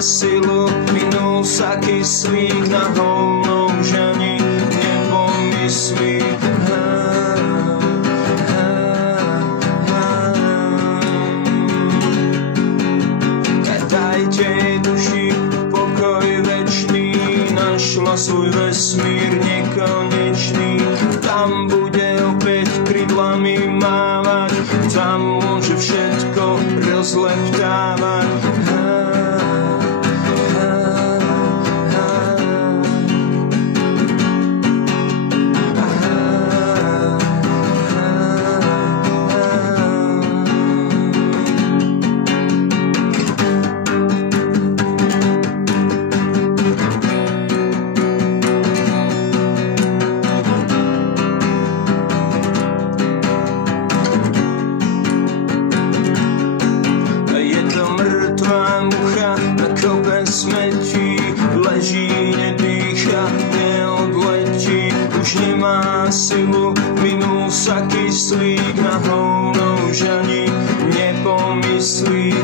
Silu, minul sa kyslík, na hovno už ani nepomyslí. Dajte duši pokoj večný, našla svoj vesmír nekonečný. Tam bude opäť krydlami mávať, tam môže všetko rozleptávať. Leží, nedýcha, neodletí, už nemá silu, minul sa kyslík, na hovno už ani nepomyslí.